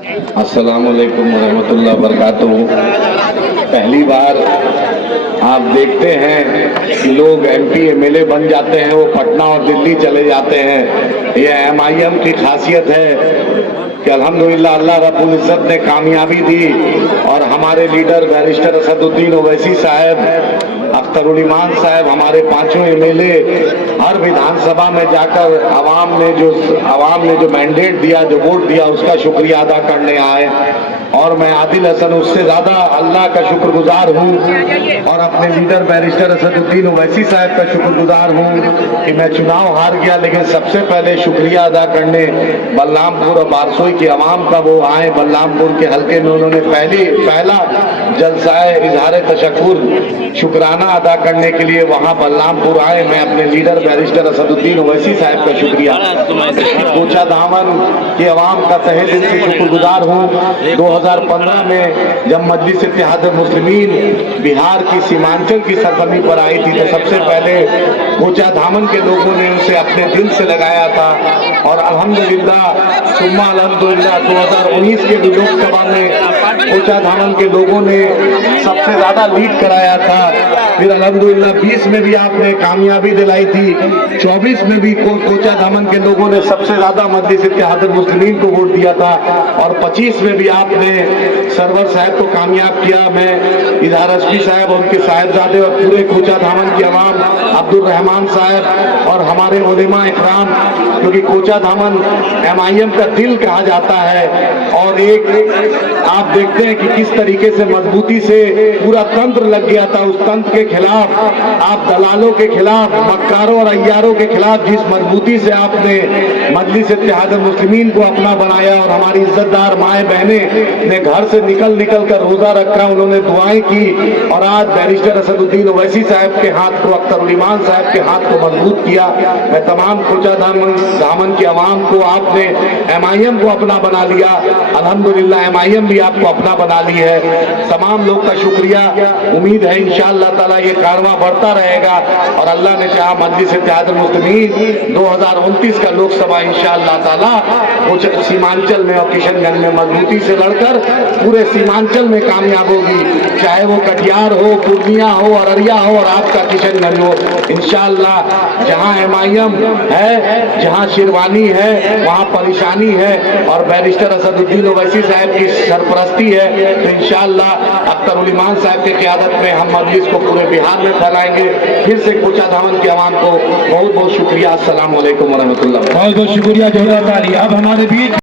अस्सलाम वालेकुम रहमतुल्लाह बरकातुहू। पहली बार आप देखते हैं कि लोग एमपी एमएलए बन जाते हैं, वो पटना और दिल्ली चले जाते हैं। ये एमआईएम की खासियत है कि अल्हम्दुलिल्लाह अल्लाह रब्बुल इज़्ज़त ने कामयाबी दी और हमारे लीडर बैरिस्टर असदुद्दीन ओवैसी साहब, अख्तरुल ईमान साहब, हमारे पांचों एमएलए हर विधानसभा में जाकर आवाम ने जो मैंडेट दिया, जो वोट दिया, उसका शुक्रिया अदा करने आए। और मैं आदिल हसन उससे ज़्यादा अल्लाह का शुक्रगुजार हूँ और अपने लीडर बैरिस्टर असदुद्दीन ओवैसी साहब का शुक्रगुजार हूँ कि मैं चुनाव हार गया, लेकिन सबसे पहले शुक्रिया अदा करने बलरामपुर और बारसोई की आवाम का वो आए। बलरामपुर के हल्के में उन्होंने पहला जलसाए इजहार तशक्कुर शुक्राना अदा करने के लिए वहाँ बलरामपुर आए। मैं अपने लीडर बैरिस्टर असदुद्दीन ओवैसी साहब का शुक्रिया, कोचा दामन की आवाम का तहे दिल से शुक्रगुजार हूँ। 2015 में जब मजलिस इत्तेहाद मुस्लिमीन बिहार की सीमांचल की सरजमी पर आई थी, तो सबसे पहले कोचा धामन के लोगों ने उसे अपने दिल से लगाया था और अल्हम्दुलिल्लाह सुम्मा अल्हम्दुलिल्लाह 2019 के भी लोकसभा में कोचा धामन के लोगों ने सबसे ज्यादा लीड कराया था। फिर अल्हम्दुलिल्लाह 20 में भी आपने कामयाबी दिलाई थी, 24 में भी कोचा धामन के लोगों ने सबसे ज्यादा मजलिस इत्तेहाद मुस्लिमीन को वोट दिया था और 25 में भी आपने सरवर साहब को कामयाब किया। मैं इजहार एसपी साहब और उनके साहिबजादे और पूरे कोचा धामन की आवाम, अब्दुल रहमान साहब और हमारे उलेमा इकराम, क्योंकि कोचा धामन एमआईएम का दिल कहा जाता है और एक आप देखते हैं कि किस तरीके से मजबूती से पूरा तंत्र लग गया था। उस तंत्र के खिलाफ, आप दलालों के खिलाफ, मक्कारों और अय्यारों के खिलाफ जिस मजबूती से आपने मजलिस इत्तेहाद मुस्लिमीन को अपना बनाया और हमारी इज्जतदार माए बहनें ने घर से निकल कर रोजा रखा, उन्होंने दुआएं की और आज बैरिस्टर असदुद्दीन ओवैसी साहब के हाथ को, अख्तरुल ईमान साहब के हाथ को मजबूत किया। मैं तमाम कोचा धामन की आवाम को, आपने एमआईएम को अपना बना लिया, अल्हम्दुलिल्लाह एमआईएम भी आपको अपना बना ली है। तमाम लोग का शुक्रिया। उम्मीद है इंशाअल्लाह ताला ये कारवां बढ़ता रहेगा और अल्लाह ने चाहा मजलिस इत्तेहाद मुस्लिमीन 2029 का लोकसभा इंशाअल्लाह ताला सीमांचल में और किशनगंज में मजबूती से लड़कर पूरे सीमांचल में कामयाब होगी, चाहे वो कटिहार हो, पूर्णिया हो, अररिया हो और आपका किशनगंज हो। इंशाअल्लाह जहां एमआईएम है, जहां शेरवानी है, वहां परेशानी है और बैरिस्टर असदुद्दीन ओवैसी साहब की सरपरस्ती है, तो इंशाअल्लाह अख्तरुल ईमान साहब की क़यादत में हम मजलिस को पूरे बिहार में फैलाएंगे। फिर से कोचा धामन की आवाम को बहुत बहुत शुक्रिया। अस्सलाम वालेकुम व रहमतुल्लाह। बहुत बहुत शुक्रिया। अब हमारे बीच